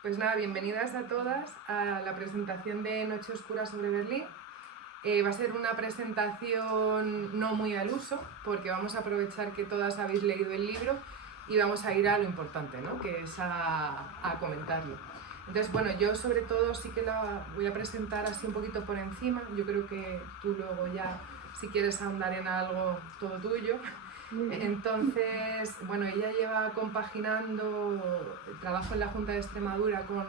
Pues nada, bienvenidas a todas a la presentación de Noche Oscura sobre Berlín. Va a ser una presentación no muy al uso, porque vamos a aprovechar que todas habéis leído el libro y vamos a ir a lo importante, ¿no? Que es a comentarlo. Entonces, bueno, yo sobre todo sí que la voy a presentar así un poquito por encima. Yo creo que tú luego ya, si quieres ahondar en algo, todo tuyo. Entonces, bueno, ella lleva compaginando el trabajo en la Junta de Extremadura con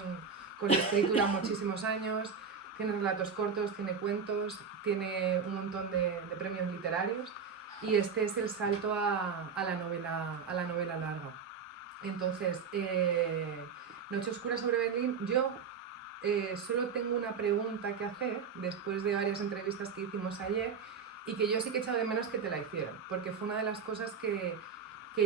la escritura muchísimos años. Tiene relatos cortos, tiene cuentos, tiene un montón de premios literarios y este es el salto a la novela larga. Entonces, Noche Oscura sobre Berlín, yo solo tengo una pregunta que hacer después de varias entrevistas que hicimos ayer y que yo sí que he echado de menos que te la hicieran, porque fue una de las cosas que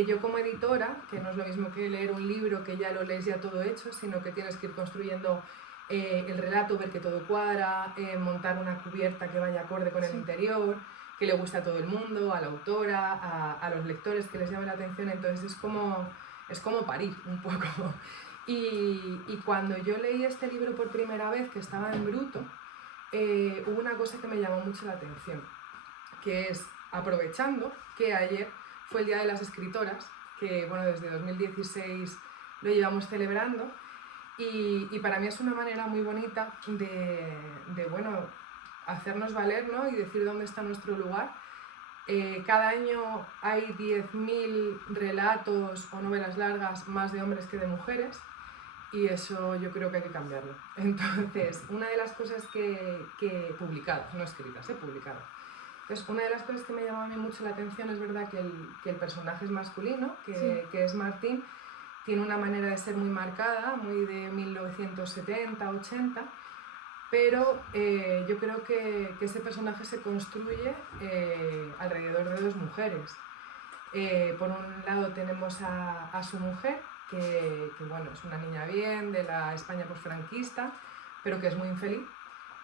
yo como editora, que no es lo mismo que leer un libro que ya lo lees ya todo hecho, sino que tienes que ir construyendo el relato, ver que todo cuadra, montar una cubierta que vaya acorde con el interior, que le guste a todo el mundo, a la autora, a los lectores, que les llame la atención. Entonces es como parir un poco. Y cuando yo leí este libro por primera vez, que estaba en bruto, hubo una cosa que me llamó mucho la atención, que es, aprovechando que ayer fue el Día de las Escritoras, que bueno, desde 2016 lo llevamos celebrando, y para mí es una manera muy bonita de bueno, hacernos valer, ¿no? Y decir dónde está nuestro lugar. Cada año hay 10.000 relatos o novelas largas más de hombres que de mujeres, y eso yo creo que hay que cambiarlo. Entonces, una de las cosas que publicadas, no escritas, publicadas. Entonces, una de las cosas que me llamó a mí mucho la atención es verdad que el personaje es masculino, que es Martín, tiene una manera de ser muy marcada, muy de 1970-80, pero yo creo que ese personaje se construye alrededor de dos mujeres. Por un lado tenemos a su mujer, que bueno, es una niña bien de la España posfranquista, pero que es muy infeliz.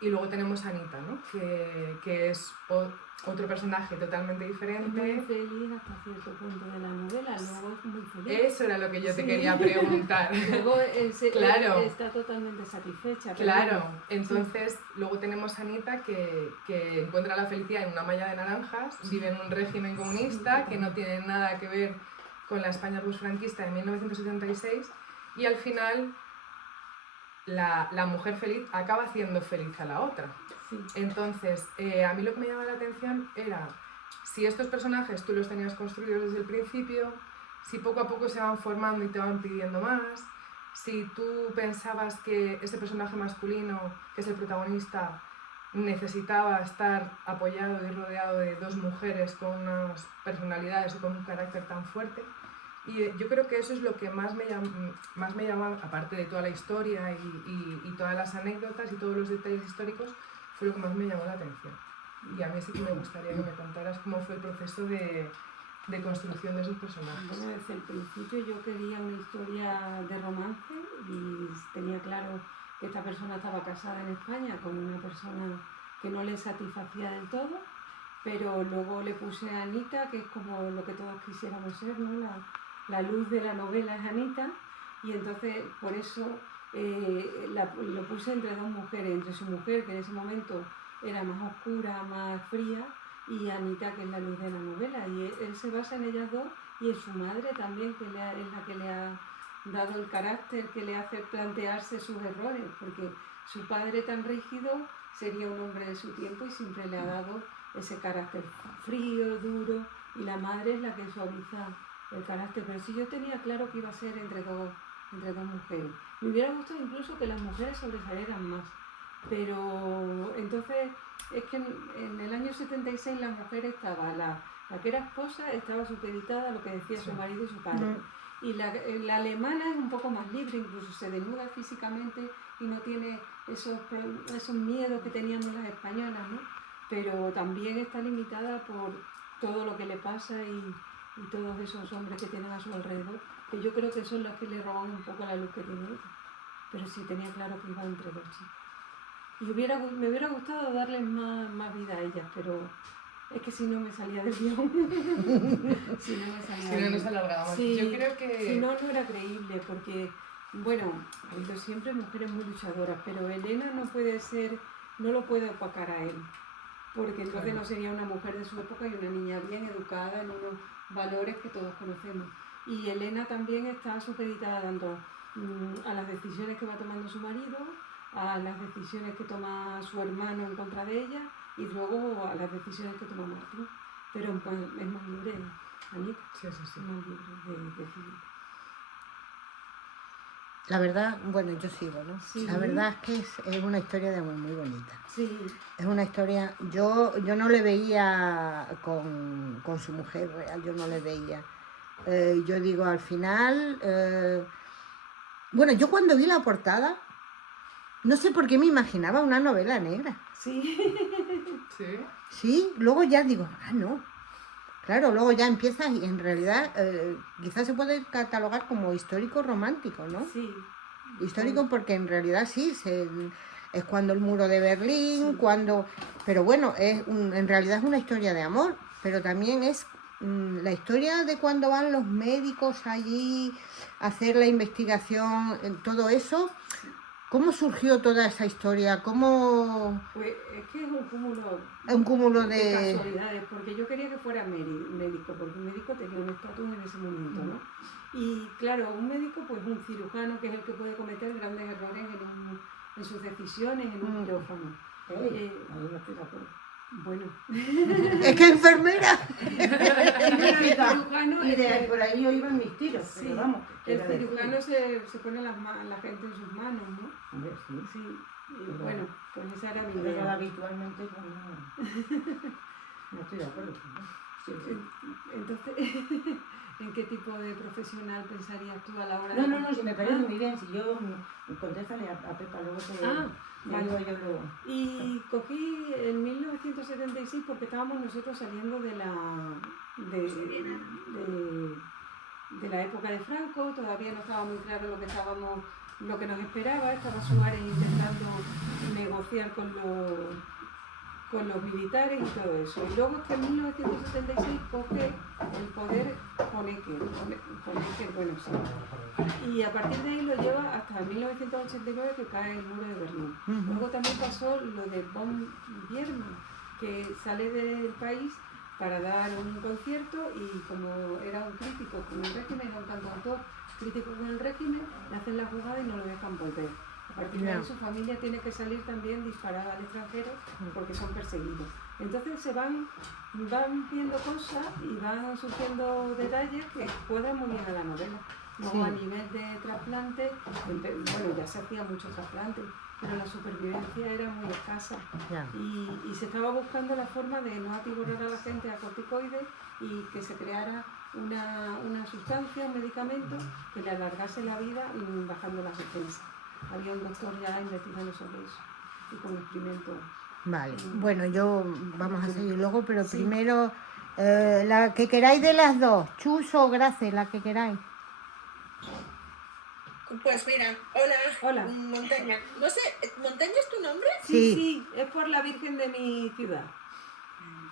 Y luego tenemos a Anita, ¿no? que es otro personaje totalmente diferente. Es muy feliz hasta cierto punto de la novela, luego es muy feliz. Eso era lo que yo te quería preguntar. Luego claro. Está totalmente satisfecha. Claro, entonces luego tenemos a Anita que encuentra la felicidad en una malla de naranjas, vive en un régimen comunista que no tiene nada que ver con la España posfranquista de 1976 y al final la mujer feliz acaba haciendo feliz a la otra. Sí. Entonces, a mí lo que me llamaba la atención era si estos personajes tú los tenías construidos desde el principio, si poco a poco se van formando y te van pidiendo más, si tú pensabas que ese personaje masculino, que es el protagonista, necesitaba estar apoyado y rodeado de dos mujeres con unas personalidades y con un carácter tan fuerte. Y yo creo que eso es lo que más me llama, aparte de toda la historia y todas las anécdotas y todos los detalles históricos, fue lo que más me llamó la atención. Y a mí sí que me gustaría que me contaras cómo fue el proceso de construcción de esos personajes. Bueno, desde el principio yo quería una historia de romance y tenía claro que esta persona estaba casada en España con una persona que no le satisfacía del todo, pero luego le puse a Anita, que es como lo que todos quisiéramos ser, ¿no? La luz de la novela es Anita, y entonces por eso lo puse entre dos mujeres, entre su mujer, que en ese momento era más oscura, más fría, y Anita, que es la luz de la novela, y él se basa en ellas dos y en su madre también, que es la que le ha dado el carácter, que le hace plantearse sus errores, porque su padre tan rígido sería un hombre de su tiempo y siempre le ha dado ese carácter frío, duro, y la madre es la que suaviza el carácter. Pero sí, yo tenía claro que iba a ser entre dos mujeres. Me hubiera gustado incluso que las mujeres sobresalieran más, pero entonces es que en el año 76 la mujer estaba, la que era esposa estaba supeditada a lo que decía su marido y su padre. Y la alemana es un poco más libre, incluso se desnuda físicamente y no tiene esos miedos que teníamos las españolas, ¿no? Pero también está limitada por todo lo que le pasa y todos esos hombres que tienen a su alrededor, que yo creo que son los que le roban un poco la luz que tiene ella. Pero sí tenía claro que iba entre dos chicas. Y me hubiera gustado darles más vida a ellas, pero es que si no me salía del guión. Si no nos alargábamos. Sí, yo creo que... Si no, no era creíble, porque Bueno, ha habido siempre mujeres muy luchadoras, pero Elena no puede ser, no lo puede opacar a él, porque entonces no sería una mujer de su época y una niña bien educada en unos valores que todos conocemos. Y Elena también está supeditada tanto a las decisiones que va tomando su marido, a las decisiones que toma su hermano en contra de ella y luego a las decisiones que toma Martín. Pero pues, es más libre, Anita, Sí, sí, sí. es más libre de decidir. La verdad, bueno, yo sigo, ¿no? Sí. La verdad es que es una historia de amor muy bonita. Sí, Es una historia, yo no le veía con su mujer real, yo no le veía. Yo digo, al final, bueno, yo cuando vi la portada, no sé por qué me imaginaba una novela negra. sí. Sí. Sí, luego ya digo, no. Claro, luego ya empiezas y en realidad quizás se puede catalogar como histórico romántico, ¿no? Sí. Histórico porque en realidad sí, es cuando el muro de Berlín, cuando... Pero bueno, en realidad es una historia de amor, pero también es la historia de cuando van los médicos allí a hacer la investigación, todo eso. ¿Cómo surgió toda esa historia? ¿Cómo...? Pues es que es un Un cúmulo de de... casualidades, porque yo quería que fuera médico, porque un médico tenía un estatus en ese momento, ¿no? Y claro, un médico, pues un cirujano, que es el que puede cometer grandes errores en sus decisiones, en un quirófano. Ahí no estoy de acuerdo. Bueno, Es que enfermera. el cirujano, Y de por ahí yo iba en mis tiros, Sí, pero vamos. que el era de cirujano fútbol. se pone la gente en sus manos, ¿no? Hombre, sí. Sí, y Pero- bueno, pues esa era mi Pero idea. habitualmente pues, no estoy de acuerdo. Sí, sí. Entonces, ¿en qué tipo de profesional pensarías tú a la hora de...? No, si me parece muy bien. Si yo contéstale a Pepa, luego te Vale. digo yo luego. Y cogí en 1976 porque estábamos nosotros saliendo de la época de Franco, todavía no estaba muy claro lo que nos esperaba, estaba Suárez intentando negociar con los militares y todo eso. Y luego es que en 1976 coge el poder Honecker, bueno, sí. Y a partir de ahí lo lleva hasta 1989 que cae el muro de Berlín. Luego también pasó lo de von Biermann, que sale del país para dar un concierto y como era un crítico con el régimen, era un cantautor crítico con el régimen, le hacen la jugada y no lo dejan volver. A partir de ahí su familia tiene que salir también disparada al extranjero porque son perseguidos. Entonces se van viendo cosas y van surgiendo detalles que cuadran muy bien a la novela. Luego a nivel de trasplante, bueno, ya se hacían muchos trasplantes, pero la supervivencia era muy escasa. Y se estaba buscando la forma de no atiborrar a la gente a corticoides y que se creara una sustancia, un medicamento que le alargase la vida bajando las defensas. Había un doctor ya investigando sobre eso y con experimentos. Vale, bueno, vamos a seguir luego, pero Sí. primero la que queráis de las dos, Chus o Grace, la que queráis. Pues mira, Hola. Montaña. No sé, ¿Montaña es tu nombre? Sí, es por la Virgen de mi ciudad.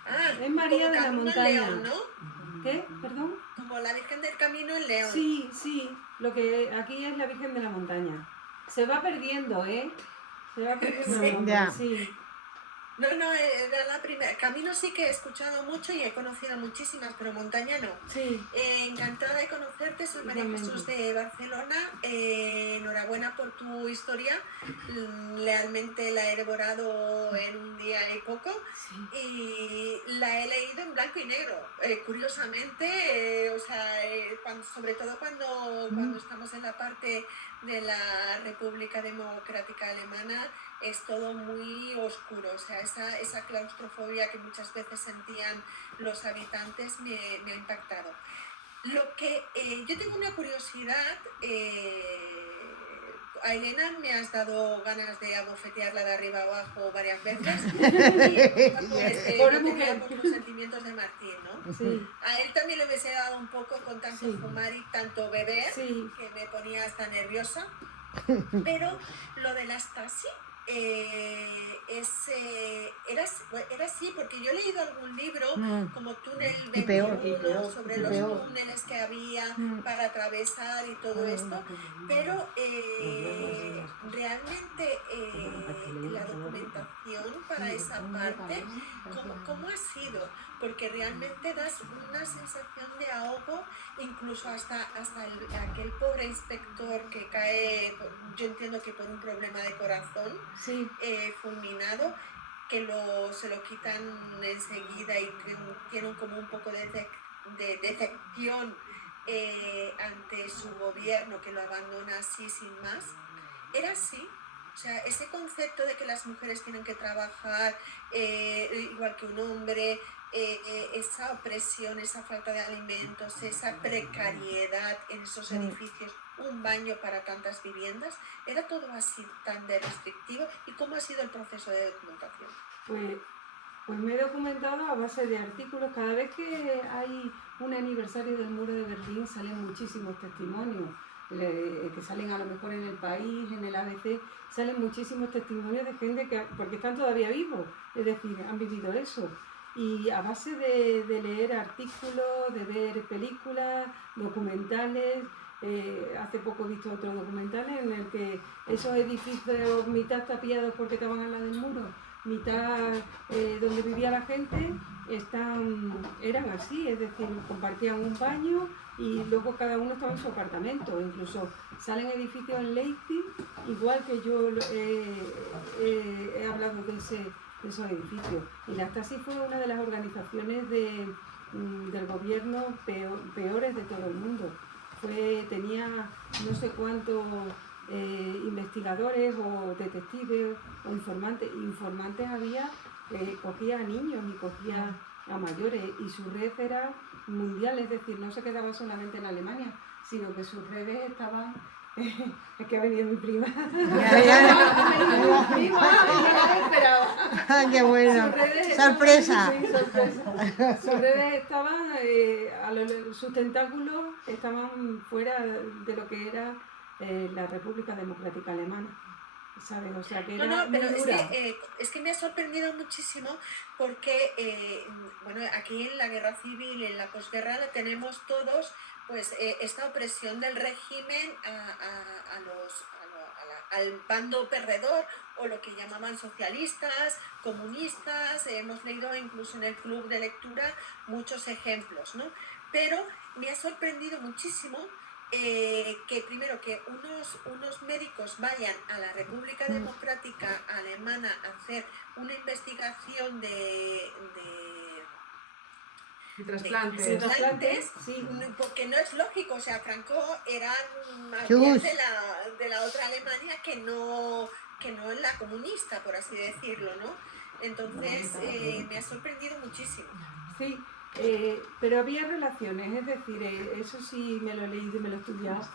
Ah, Es María como de la Camino en Montaña. León, ¿no? ¿Qué? ¿Perdón? Como la Virgen del Camino en León. Sí, lo que aquí es la Virgen de la Montaña. Se va perdiendo, ¿eh? Se va perdiendo el nombre, Ya. sí. No, era la primera. Camino sí que he escuchado mucho y he conocido muchísimas, pero Montaña no. Sí, Encantada de conocerte, soy María Igualmente. Jesús de Barcelona. Enhorabuena por tu historia. Realmente la he devorado en un día y poco. sí. Y la he leído en blanco y negro, curiosamente, sobre todo cuando estamos en la parte de la República Democrática Alemana, es todo muy oscuro, o sea, esa claustrofobia que muchas veces sentían los habitantes me ha impactado. Lo que yo tengo una curiosidad, a Elena me has dado ganas de abofetearla de arriba abajo varias veces. Y pues, Pobre yo tenía mujer. pues, los sentimientos de Martín, ¿no? Sí, A él también le hubiese dado un poco con tanto Sí. fumar y tanto beber, sí. que me ponía hasta nerviosa. Pero lo de la Stasi, era así, porque yo he leído algún libro como Túnel Y peor, 21 sobre y los peor. túneles que había para atravesar y todo esto, pero realmente la documentación para esa parte, ¿cómo ha sido? Porque realmente das una sensación de ahogo, incluso hasta aquel pobre inspector que cae, yo entiendo que por un problema de corazón, Sí, fulminado, que se lo quitan enseguida y que tienen como un poco de decepción ante su gobierno, que lo abandona así sin más. Era así. O sea, ese concepto de que las mujeres tienen que trabajar igual que un hombre, esa opresión, esa falta de alimentos, esa precariedad en esos edificios, un baño para tantas viviendas, era todo así tan de restrictivo. ¿Y cómo ha sido el proceso de documentación? pues me he documentado a base de artículos. Cada vez que hay un aniversario del muro de Berlín salen muchísimos testimonios, que salen a lo mejor en El País, en el ABC, salen muchísimos testimonios de gente porque están todavía vivos, es decir, han vivido eso. Y a base de leer artículos, de ver películas, documentales, hace poco he visto otros documentales en el que esos edificios mitad tapiados porque estaban al lado del muro, mitad donde vivía la gente, eran así, es decir, compartían un baño y luego cada uno estaba en su apartamento. Incluso salen edificios en Leipzig, igual que yo he hablado de esos edificios. Y la Stasi fue una de las organizaciones del gobierno peores de todo el mundo. Tenía no sé cuántos investigadores o detectives o informantes había, cogía a niños y cogía a mayores, y su red era mundial, es decir, no se quedaba solamente en Alemania, sino que sus redes estaban... Es que ha venido mi prima. ¡Qué bueno! ¡Sorpresa! Sus redes estaban, sus tentáculos estaban fuera de lo que era la República Democrática Alemana, ¿sabes? O sea, que era No, pero muy dura. es que me ha sorprendido muchísimo porque, bueno, aquí en la guerra civil, en la posguerra, la tenemos todos, pues esta opresión del régimen al bando perdedor, o lo que llamaban socialistas, comunistas. Hemos leído incluso en el club de lectura muchos ejemplos, ¿no? Pero me ha sorprendido muchísimo que primero que unos médicos vayan a la República Democrática Alemana a hacer una investigación de trasplantes, sí. Porque no es lógico. O sea, Franco era de la otra Alemania que no es la comunista, por así decirlo, ¿no? Entonces me ha sorprendido muchísimo. Sí, pero había relaciones, es decir, eso sí me lo he leído y me lo he estudiado.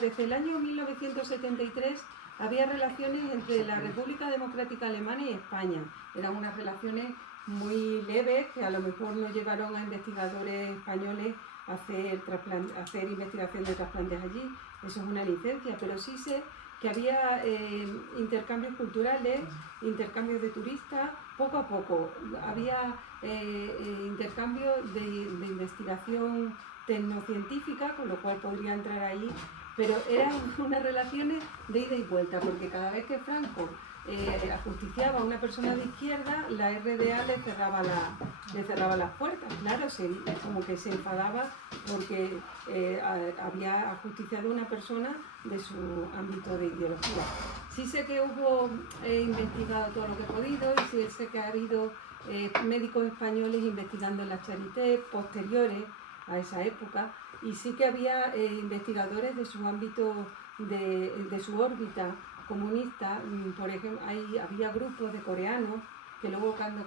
Desde el año 1973 había relaciones entre la República Democrática Alemana y España. Eran unas relaciones muy leves que a lo mejor no llevaron a investigadores españoles a hacer investigación de trasplantes allí. Eso es una licencia, pero sí sé que había intercambios culturales, intercambios de turistas, poco a poco. Había intercambios de investigación tecnocientífica, con lo cual podría entrar ahí, pero eran unas relaciones de ida y vuelta, porque cada vez que Franco ajusticiaba a una persona de izquierda, la RDA le cerraba las puertas. Claro, como que se enfadaba porque había ajusticiado a una persona de su ámbito de ideología. Sí sé que he investigado todo lo que he podido, y sí sé que ha habido médicos españoles investigando en las Charité posteriores a esa época, y sí que había investigadores de su ámbito, de su órbita comunista. Por ejemplo, había grupos de coreanos que luego cuando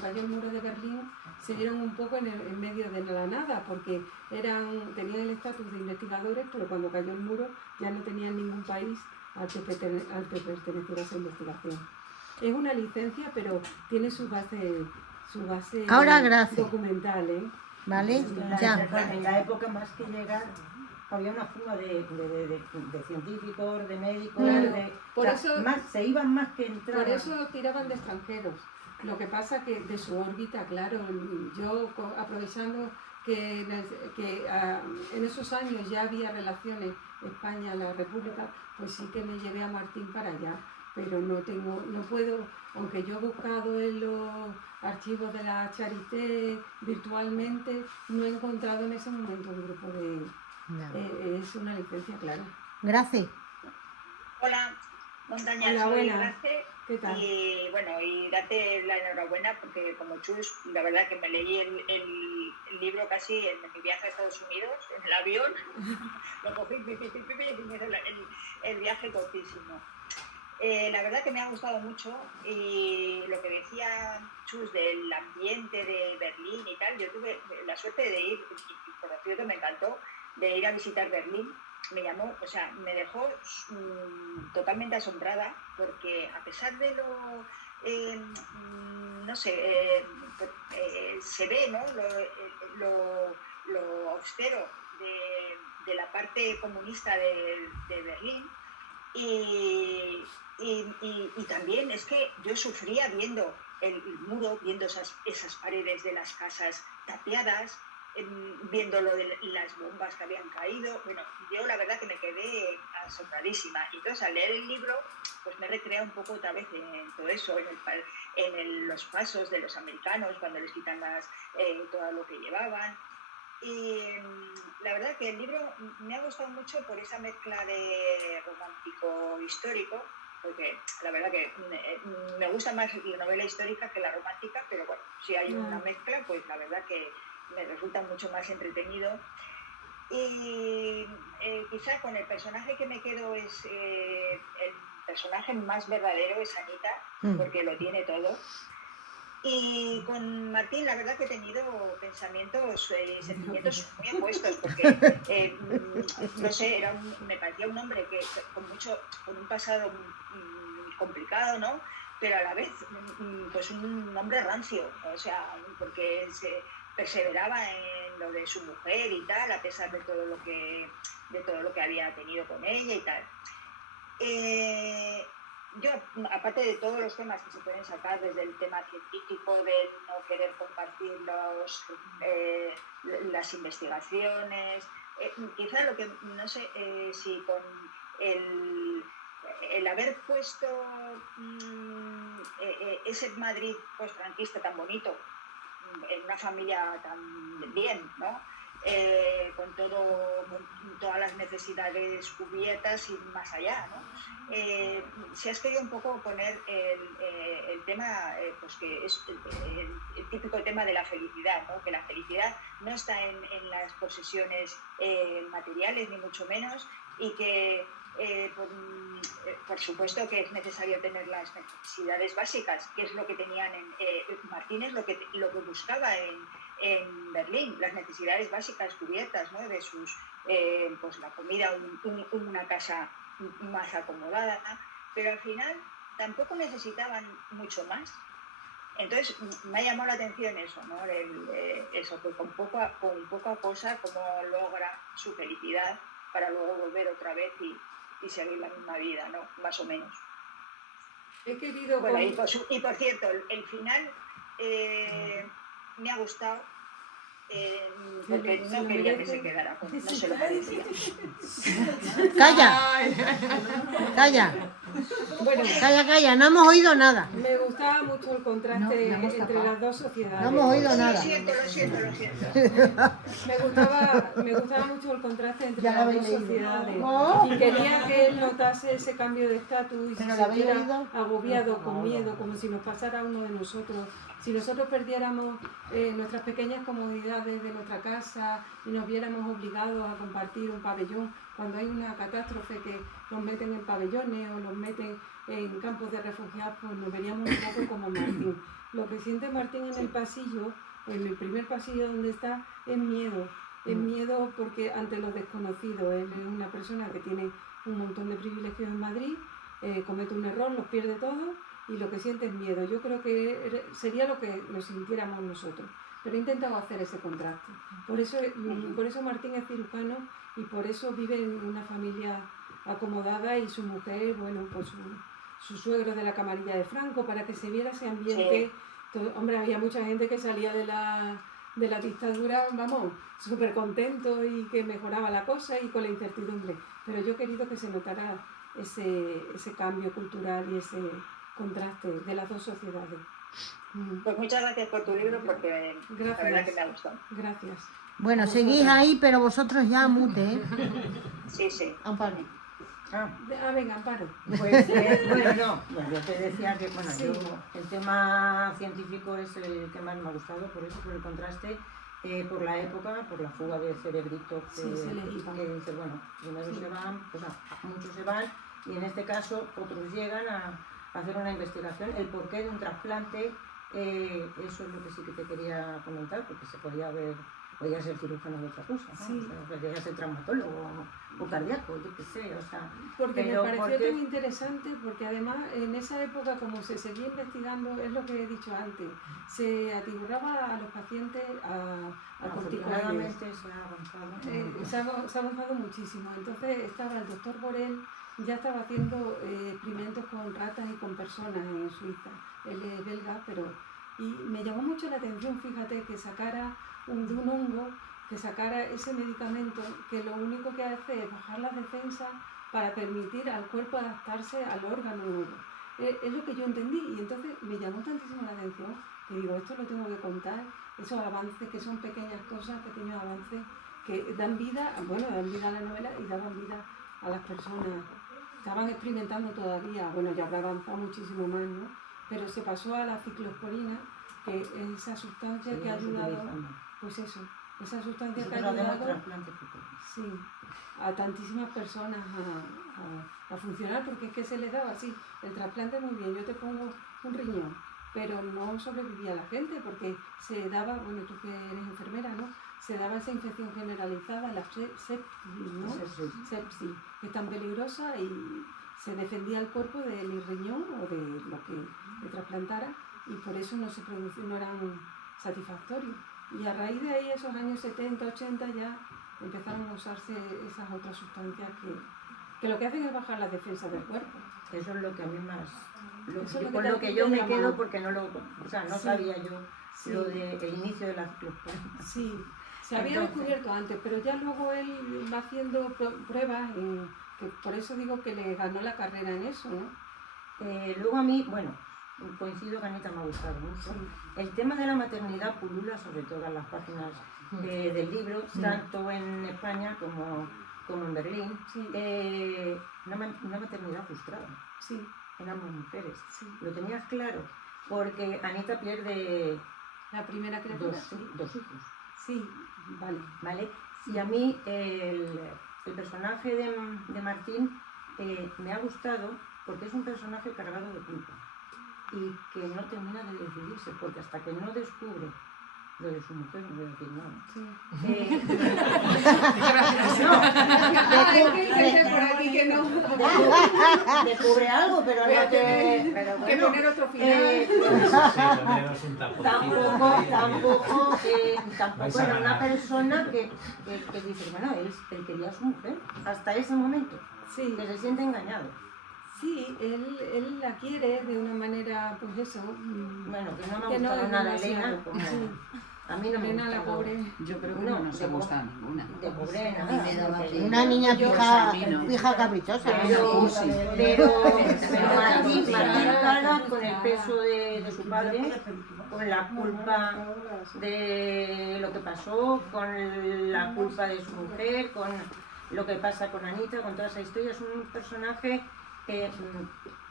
cayó el muro de Berlín se dieron un poco en medio de la nada, porque tenían el estatus de investigadores, pero cuando cayó el muro ya no tenían ningún país al que perteneciera esa investigación. Es una licencia, pero tiene su base Ahora, gracias. documental, ¿eh? ¿Vale? Ya. En la época más que llegar, había una fuga de científicos, de médicos, Claro, por o sea, eso- se iban más que entraban. Por eso tiraban de extranjeros. Lo que pasa que de su órbita, claro, yo aprovechando que en esos años ya había relaciones España, la República, pues sí que me llevé a Martín para allá, pero no puedo, aunque yo he buscado en los archivos de la Charité virtualmente, no he encontrado en ese momento un grupo de... Ya. es una licencia, claro. Gracias. Hola, Montaña, Hola, soy buenas. Grace. ¿Qué tal? Y bueno, y darte la enhorabuena porque como Chus, la verdad que me leí el libro casi en mi viaje a Estados Unidos, en el avión, lo cogí y me hice el viaje cortísimo. La verdad que me ha gustado mucho y lo que decía Chus del ambiente de Berlín y tal, yo tuve la suerte de ir, y por lo cierto me encantó, de ir a visitar Berlín. Me llamó, o sea, me dejó totalmente asombrada porque a pesar de lo, no sé, se ve, ¿no? Lo austero de la parte comunista de Berlín y también es que yo sufría viendo el muro, viendo esas paredes de las casas tapiadas, viendo lo de las bombas que habían caído. Bueno, yo la verdad que me quedé asombradísima. Y entonces al leer el libro, pues me recrea un poco otra vez en todo eso, los pasos de los americanos, cuando les quitan todo lo que llevaban. Y la verdad que el libro me ha gustado mucho por esa mezcla de romántico histórico, porque la verdad que me gusta más la novela histórica que la romántica, pero bueno, si hay una mezcla, pues la verdad que me resulta mucho más entretenido. Y quizá con el personaje que me quedo es el personaje más verdadero es Anita, porque lo tiene todo. Y con Martín la verdad que he tenido pensamientos y sentimientos muy opuestos porque no sé, me parecía un hombre que con un pasado complicado, ¿no? Pero a la vez pues un hombre rancio, o sea, porque se perseveraba en lo de su mujer y tal, a pesar de todo lo que había tenido con ella y tal. Yo, aparte de todos los temas que se pueden sacar, desde el tema científico, de no querer compartir las investigaciones, quizá lo que, no sé, si con el haber puesto ese Madrid post-franquista tan bonito, en una familia tan bien, ¿no? Con todas las necesidades cubiertas y más allá, ¿no? Si has querido un poco poner el tema, pues que es el típico tema de la felicidad, ¿no? Que la felicidad no está en las posesiones materiales, ni mucho menos, y que por supuesto que es necesario tener las necesidades básicas, que es lo que tenían Martínez, lo que buscaba en Berlín, las necesidades básicas cubiertas, ¿no? De sus, pues la comida, una casa más acomodada, pero al final tampoco necesitaban mucho más. Entonces me ha llamado la atención eso, ¿no? Eso, que con poca cosa cómo logra su felicidad para luego volver otra vez y seguir la misma vida, ¿no? Más o menos. He querido... Bueno, y por cierto, el final me ha gustado porque no quería que se quedara, no se lo merecía. Calla. Bueno, Calla, no hemos oído nada. me gustaba mucho el contraste entre las dos sociedades. No hemos oído nada. Lo siento. Me gustaba mucho el contraste entre Ya las lo dos habéis leído. sociedades. Oh. Y quería que él notase ese cambio de estatus y se ¿Pero lo habéis sintiera leído? agobiado, con miedo, como si nos pasara a uno de nosotros. Si nosotros perdiéramos nuestras pequeñas comodidades de nuestra casa y nos viéramos obligados a compartir un pabellón, cuando hay una catástrofe que nos meten en pabellones o nos meten en campos de refugiados, pues nos veríamos un poco como Martín. Lo que siente Martín en el pasillo, en el primer pasillo donde está, es miedo. Es miedo porque ante lo desconocido. Él es una persona que tiene un montón de privilegios en Madrid, comete un error, los pierde todo y lo que siente es miedo. Yo creo que sería lo que lo sintiéramos nosotros. pero he intentado hacer ese contraste. Por eso Martín es cirujano y por eso vive en una familia acomodada y su mujer, bueno, pues su suegro de la camarilla de Franco, para que se viera ese ambiente. Hombre, había mucha gente que salía de la dictadura, vamos, súper contento y que mejoraba la cosa y con la incertidumbre. Pero yo he querido que se notara ese cambio cultural y ese contraste de las dos sociedades. Pues muchas gracias por tu libro, porque la verdad que me ha gustado. Gracias. Bueno, seguís ahí, pero vosotros ya mute, ¿eh? Sí. Amparo. Venga, Amparo. Pues, bueno, yo te decía que, bueno, Sí. yo, el tema científico es el que más me ha gustado, por eso, por el contraste, por la época, por la fuga de cerebritos, Sí, se les iba. que dice, bueno, primero Sí. se van, pues muchos se van, y en este caso otros llegan a hacer una investigación, el porqué de un trasplante, eso es lo que sí que te quería comentar, porque se podía ser cirujano de otra cosa, ¿no? Sí. O sea, podía ser traumatólogo o cardíaco, yo qué sé, o sea... Porque Pero me pareció porque- tan interesante, porque además en esa época, como se seguía investigando, es lo que he dicho antes, se atiborraba a los pacientes a corticoides. Afortunadamente se ha avanzado. Se ha avanzado muchísimo. Entonces estaba el doctor Borel, ya estaba haciendo experimentos con ratas y con personas en Suiza. Él es belga, y me llamó mucho la atención, fíjate, que sacara de un hongo, que sacara ese medicamento que lo único que hace es bajar las defensas para permitir al cuerpo adaptarse al órgano nuevo. Es lo que yo entendí, y entonces me llamó tantísimo la atención que digo, esto lo tengo que contar, esos avances que son pequeñas cosas, pequeños avances que dan vida a la novela y daban vida a las personas. Estaban experimentando todavía, bueno, ya habrá avanzado muchísimo más, ¿no? Pero se pasó a la ciclosporina, que es esa sustancia que ha ayudado, pues eso, esa sustancia que ha Nosotros hacemos ayudado, trasplantes futuros. sí, a tantísimas personas a funcionar, porque es que se les daba así, el trasplante muy bien, yo te pongo un riñón, pero no sobrevivía la gente, porque se daba, bueno, tú que eres enfermera, ¿no? Se daba esa infección generalizada, la sepsis, ¿no? Sepsis, que es tan peligrosa y se defendía el cuerpo del riñón o de lo que le trasplantara y por eso no eran satisfactorios. Y a raíz de ahí, esos años 70, 80, ya empezaron a usarse esas otras sustancias que lo que hacen es bajar las defensas del cuerpo. Eso es lo que a mí más... Eso es lo que con te- lo que te yo me llama. quedo porque no Sí. sabía yo Sí. lo del inicio de la ciclosporina. Sí, se había Entonces- descubierto antes, pero ya luego él va haciendo pruebas, que por eso digo que le ganó la carrera en eso, ¿no? Luego a mí, bueno, coincido que a Anita me ha gustado mucho. Sí. El tema de la maternidad pulula sobre todas las páginas del libro, tanto en España como en Berlín. Sí. Una maternidad frustrada Sí, en ambas mujeres. sí. Lo tenías claro, porque Anita pierde La primera criatura. dos hijos, Sí, vale. ¿vale? Y a mí el personaje de Martín me ha gustado porque es un personaje cargado de culpa y que no termina de decidirse, porque hasta que no descubre lo de su mujer, no voy a decir nada. Sí. Por aquí que no. Descubre algo, pero Voy no a tener te... Pero que bueno, poner otro final. Poneros un tampoco Vais a era una ganar. persona que dice, bueno, él quería a su mujer hasta ese momento, Sí, que se siente engañado. sí, él la quiere de una manera, pues eso. Bueno, que no me ha que no gustado es nada demasiado. Elena, como Sí. a mí no me Elena, la gustaba. pobre. Yo creo que No, no nos de ha po- gustado ninguna. De pobre A nada. mí me daba porque- pena. Una niña Yo- pija, a mí no. pija caprichosa. Pero, Sí. pero Pero Martín sí, carga sí, con el sí. peso de su padre, con la culpa de lo que pasó, con la culpa de su mujer, con lo que pasa con Anita, con toda esa historia. Es un personaje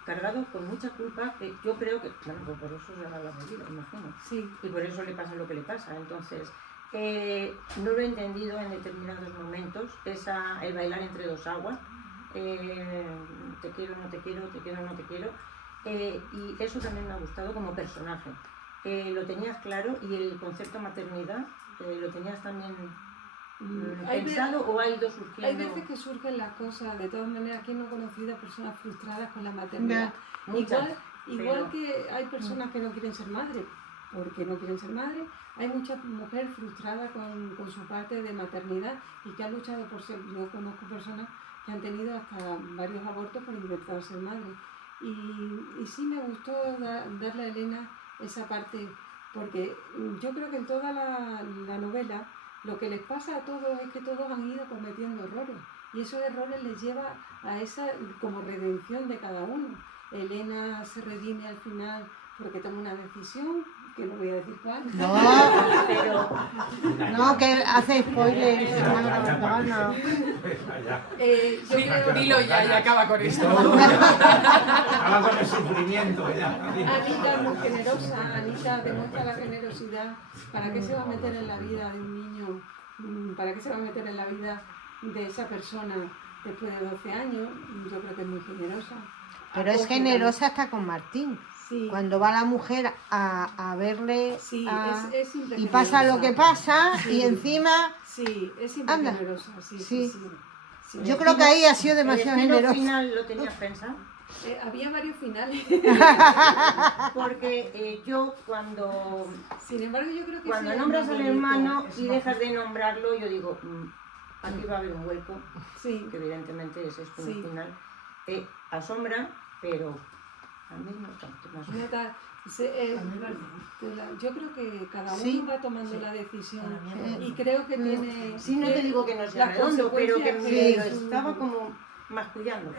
cargado con mucha culpa que yo creo que, bueno, pues por eso se la ha perdido, imagino. Sí, Y por eso le pasa lo que le pasa. Entonces, no lo he entendido en determinados momentos, el bailar entre dos aguas, te quiero, no te quiero, te quiero, no te quiero, y eso también me ha gustado como personaje. Lo tenías claro y el concepto maternidad lo tenías también Hay pensado o ha ido surgiendo. hay veces que surgen las cosas, de todas maneras, ¿quién no ha conocido a personas frustradas con la maternidad? Muchas, Igual pero- que hay personas que no quieren ser madres, porque no quieren ser madres. Hay mucha mujer frustrada con su parte de maternidad y que ha luchado por ser. Yo conozco personas que han tenido hasta varios abortos por intentar ser madre. Y sí me gustó darle a Elena esa parte, porque yo creo que en toda la novela lo que les pasa a todos es que todos han ido cometiendo errores y esos errores les lleva a esa como redención de cada uno. Elena se redime al final porque toma una decisión, que no voy a decir cuál. No, no, que hace spoilers. No. Yo creo Dilo ya y acaba con esto. Acaba con el sufrimiento ya. Anita es muy generosa, Anita demuestra la generosidad. ¿Para qué se va a meter en la vida de un niño? ¿Para qué se va a meter en la vida de esa persona después de 12 años? Yo creo que es muy generosa. Pero es generosa hasta con Martín. Sí. Cuando va la mujer a verle Sí, a- es siempre y pasa lo que pasa Sí. y encima Sí, es siempre Anda. generosa. Sí, Sí. Sí. yo creo que ahí ha sido demasiado ¿El destino generosa. final lo tenías pensado? Había varios finales. Porque yo cuando Sin embargo, yo creo que Cuando sí, nombras es al muy bonito. hermano y dejas de nombrarlo, yo digo, aquí va a haber un hueco, Sí, que evidentemente es esto Sí. el final. Asombra, pero a mí no tanto. Me asombra. neta, yo creo que cada uno Sí. va tomando la decisión Sí. y creo que tiene... Sí, no te digo que no sea las redondo, pero que consecuencias me de su- estaba como mascullando.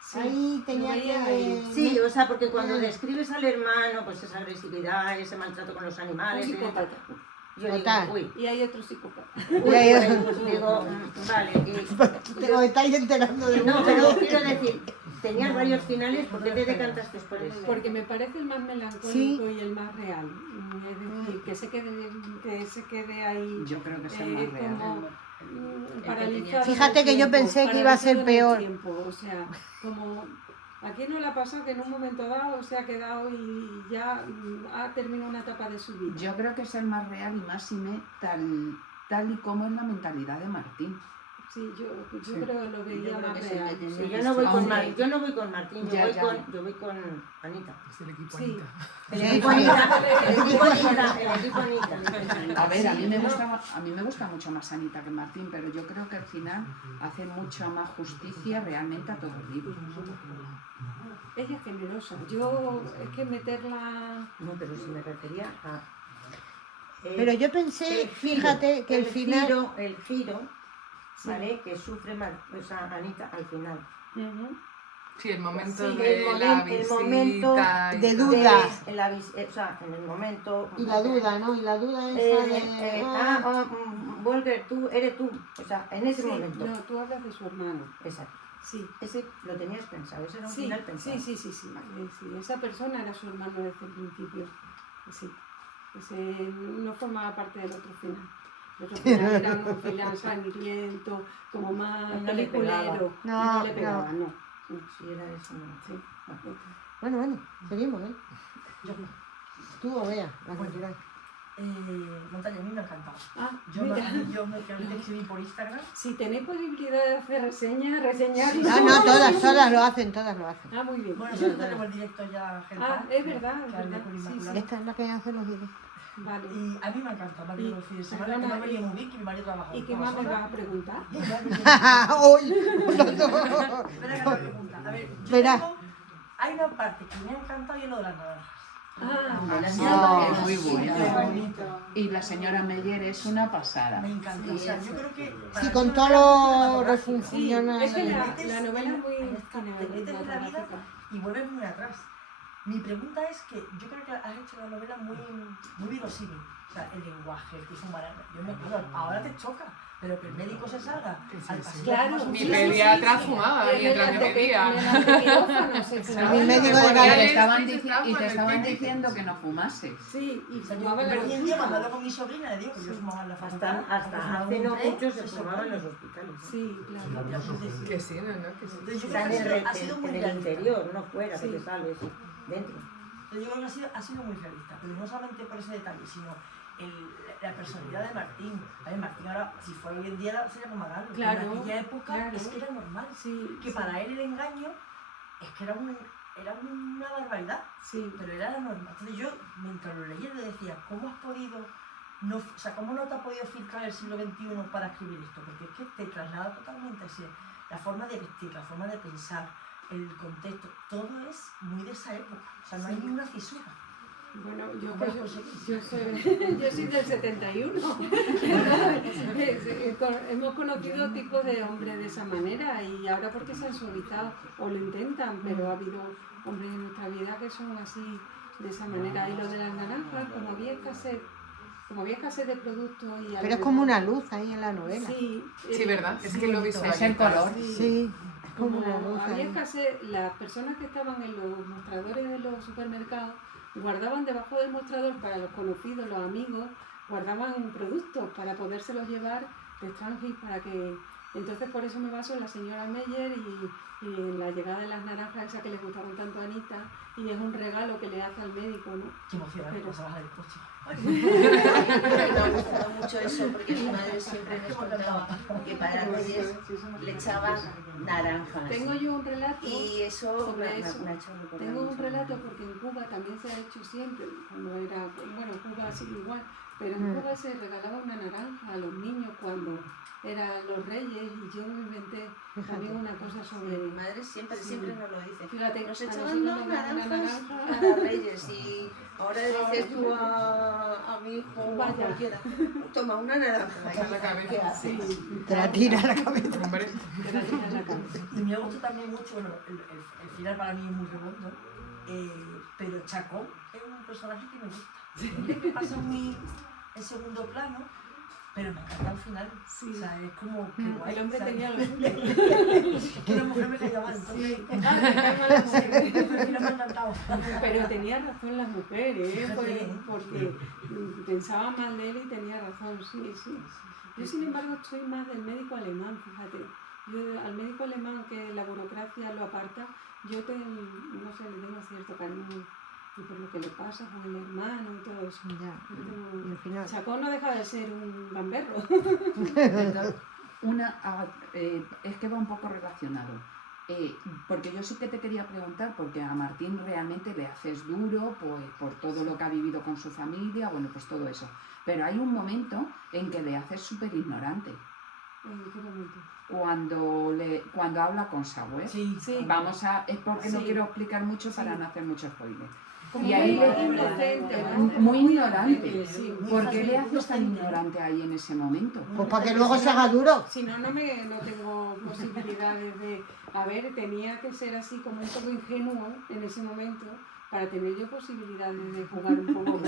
Sí, Ahí tenía lo veía que... ahí. Sí, o sea, porque cuando describes al hermano, pues esa agresividad, ese maltrato con los animales, Un psicópata. yo digo, Total. uy, Y hay otro psicópata. Y ahí- digo, vale, Os estáis enterando de no, mucho. pero quiero decir, tenías varios finales, ¿por qué te decantaste por eso? Porque me parece el más melancólico Sí. y el más real. Es decir, que se quede ahí Yo creo que es el más real. como paralizado. Fíjate en el que yo tiempo, pensé que iba a ser paralizado en el peor. tiempo, o sea, como ¿a quién no le ha pasado que en un momento dado se ha quedado y ya ha terminado una etapa de su vida? Yo creo que es el más real y más tal y como es la mentalidad de Martín. Sí, yo Sí. creo que lo veía Yo creo más que es el real. que Sí. tenía. Yo no voy con Aunque- yo no voy con Martín, Ya, ya. yo voy con Anita. Es el equipo Sí. Anita. El Sí, equipo sí. Anita, el equipo Anita, el equipo Anita. A ver, a mí me gusta mucho más Anita que Martín, pero yo creo que al final hace mucha más justicia realmente a todo el libro. Ella es generosa. Yo, es que meterla... No, pero si me refería a... Pero yo pensé, el giro, fíjate, que el final... El giro, ¿vale? Que sufre Anita al final. Ujú. Sí, el momento Sí, de el la momento visita y de tal. duda. O sea, en el momento... Y la duda, ¿no? Y la duda esa de... Volker, tú eres tú. O sea, en ese Sí, momento. no, tú hablas de su hermano. Exacto. Sí. Ese lo tenías pensado, ese era un Sí, final pensado. sí. Esa persona era su hermano desde el principio. Sí. Ese no formaba parte del otro final. El otro final era un final sangriento, como más No le pegaba. peliculero. y No, no le pegaba, no. Sí, era eso. No. Sí. Bueno, seguimos, ¿eh? Tú o Bea, la que Bueno. quieras. Montaña, a mí me ha encantado. Ah, Yo mira, me escribí por Instagram. si tenéis posibilidad de hacer reseñar. No, todas lo hacen, Ah, muy bien. Bueno, nosotros tenemos el directo ya, gente. Ah, es verdad, que hablé es con verdad. Sí, Inmaculada. Esta es la que hace los vídeos. Vale. Y a mí me ha encantado, me ha venido el fin de semana, que perdona, me ha venido muy bien, que mi marido trabaja. ¿Y qué más me vas a preguntar? ¡Hoy! Espera que me pregunta. A ver, yo Verá. hay una parte que me ha encantado y es lo de las naranjas. Ah, Es muy Qué bueno. bonito. Y la señora Meyer es una Me pasada. encanta. O sea, yo creo que... Sí, para con mí todo una novela lo cinematográfica. refunciona. es que Te la metes novela es muy te metes en la vida cinematográfica. y vuelves muy atrás. Mi pregunta es que yo creo que has hecho la novela muy virosímil. O sea, el lenguaje, el que hizo yo me acuerdo, ahora te choca, pero que el médico se salga al pasillo. Claro, Mi sí, pediatra sí. fumaba Y en mientras el me pedía. en el antequirófano se fumaba. Mi médico de Y te cabecera. estaban, Sí, y te estaban sí. diciendo que no fumases. Sí, y O sea, yo fumaba en la perdí el día cuando hablo consulta. con mi sobrina, le digo que yo fumaba en la facultad. Hasta hace no mucho se fumaba en los hospitales. Sí, claro. Que sí, no, que sí. Entonces yo Está creo en que el, ha sido muy en el realista. interior, no fuera, Sí. que te sales dentro. Entonces yo creo que ha sido muy realista, pero no solamente por ese detalle, sino la personalidad de Martín. A ver, Martín ahora, si fuera hoy en día, sería como Magalo. Claro, En aquella época claro. es que era normal. Sí, Que sí. para él el engaño es que era un era una barbaridad, Sí. pero era la norma. Entonces yo, mientras lo leía, le decía, ¿cómo has podido, no, o sea, cómo no te ha podido filtrar el siglo XXI para escribir esto? Porque es que te traslada totalmente así, la forma de vestir, la forma de pensar, el contexto, todo es muy de esa época, o sea, no hay Sí. ninguna fisura. Bueno, ¿Cómo lo conseguís? yo soy del 71. Hemos conocido tipos de hombres de esa manera y ahora porque se han suavizado o lo intentan, pero ha habido hombres en nuestra vida que son así, de esa manera. Y lo de las naranjas, como había escasez de productos y Pero es como una luz ahí en la novela. Sí, Sí, ¿verdad? Es que lo visual. Es el color. Sí, es como como una luz había ahí. escasez, las personas que estaban en los mostradores de los supermercados guardaban debajo del mostrador para los conocidos, los amigos, guardaban productos para podérselos llevar de extranjero para que... Entonces por eso me baso en la señora Meyer y en la llegada de las naranjas, esas que les gustaban tanto a Anita, y es un regalo que le hace al médico, ¿no? Qué emocionante Pero- cuando se baja del coche. Me ha gustado mucho eso porque mi madre siempre nos contaba que para Reyes le echaban naranjas. Tengo yo un relato Y eso sobre me eso. ha hecho recordar Tengo un mucho. relato porque en Cuba también se ha hecho siempre, cuando era, bueno, Cuba sigue igual, pero en Cuba se regalaba una naranja a los niños cuando eran los reyes y yo me inventé también una cosa sobre... Mi madre siempre, Sí. siempre nos lo dice. Fíjate, Nos a echaban nosotros las nos daban naranjas naranja. a los Reyes y ahora le dices tú a mi hijo o a Vaya. cualquiera, toma una naranja. En la cabeza. ¿Qué haces? Te la tira a la cabeza. Hombre, Te la tiras en la cabeza. Y me gusta también mucho, bueno, el final para mí es muy redondo, pero Chacón es un personaje que me gusta. Mira que pasa muy en segundo plano, pero me encanta al final. Sí. O sea, es como que guay. El hombre ¿sabes? tenía lo suyo. Que una mujer me caía mal, entonces... Sí. Ah, te cae mal la mujer. Pero al final me ha encantado. Pero tenía razón las mujeres, ¿eh? Sí. Porque pensaba mal de él y tenía razón, sí, sí. Yo, sin embargo, soy más del médico alemán, fíjate. Yo, al médico alemán, que la burocracia lo aparta, no sé, le tengo cierto cariño y por lo que le pasa con el hermano y todo eso. Ya, Yo y al final. Chacón no deja de ser un gamberro. Es que va un poco relacionado. Porque yo sí que te quería preguntar, porque a Martín realmente le haces duro, pues por todo lo que ha vivido con su familia, bueno, pues todo eso. Pero hay un momento en que le haces súper ignorante, ¿En qué momento? cuando habla con Samuel. Sí, Sí. Es porque no Sí. quiero explicar mucho para Sí. no hacer mucho spoiler. Como Y ahí muy le- inocente, ¿no? muy ignorante. Sí. ¿Por qué le haces tan ignorante ahí en ese momento? Pues para que luego se haga duro. Si no, no tengo posibilidades de... A ver, tenía que ser así como un poco ingenuo en ese momento para tener yo posibilidades de jugar un poco.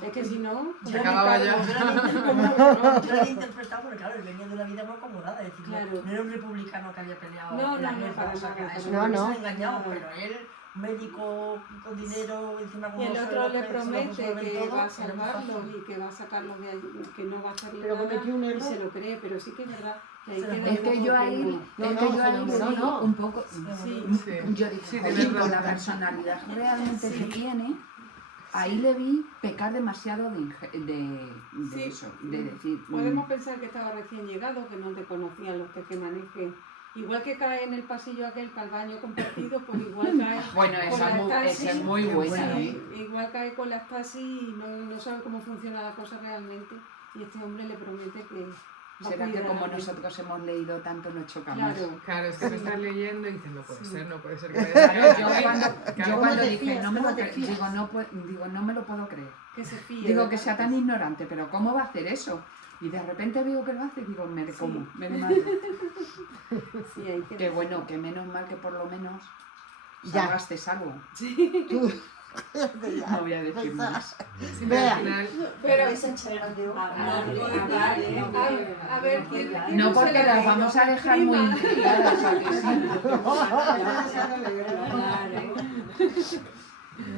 Es que si no... Se acababa ya. Yo la había interpretado porque, claro, él venía de una vida muy acomodada, es decir, Claro. no era un republicano que había peleado No, en la no, no, guerra, para o sea, nada, que a para eso nada. no No, se le engañaba, no. pero él, médico con dinero, encima con Y el unos otro le sueldos que se lo promete resuelven que todo, va a era muy salvarlos fácil. y que va a sacarlos de allí, que no va a hacer Pero nada cometió un y error. se lo cree, pero sí que es verdad que ahí Se queda lo- un Es que poco yo ahí, ingenuo. No, es que no, yo ahí no, le no, vi no. un poco... Sí. Sí. Yo dije, Sí, "Oye, tienes con la razón. personalidad realmente que tiene, ahí le vi pecar demasiado de Sí. eso, de decir... Podemos pensar que estaba recién llegado, que no te conocían los que manejen. Igual que cae en el pasillo aquel para el baño compartido, pues igual cae Bueno, con esa la es muy, taxi. esa es muy buena, Sí, ¿eh? igual cae con las taxis y no sabe cómo funciona la cosa realmente. Y este hombre le promete que va a Será que cuidar como a él. nosotros hemos leído tanto nos chocamos. Claro. Claro, es que te estás leyendo y dices, no puede Sí. ser, no puede ser que vaya Claro, a yo ser. cuando ¿Cómo te dije, fías? no me ¿Cómo lo te cre- fías? digo, no me lo puedo creer. Que se fíe. Digo, ¿verdad? que sea tan ignorante, pero ¿cómo va a hacer eso? Y de repente veo que lo hace y digo, me le Sí. como, me le mato. Sí, hay que... Que bueno, que menos mal que por lo menos Ya. salvaste algo. Tú. No voy a decir más. Sí, pero Vea. al final, Pero... Esa chaval de A ver, ¿quién No se porque lo ha las leído? vamos a dejar Prima. muy intrigadas, ¿a que sí?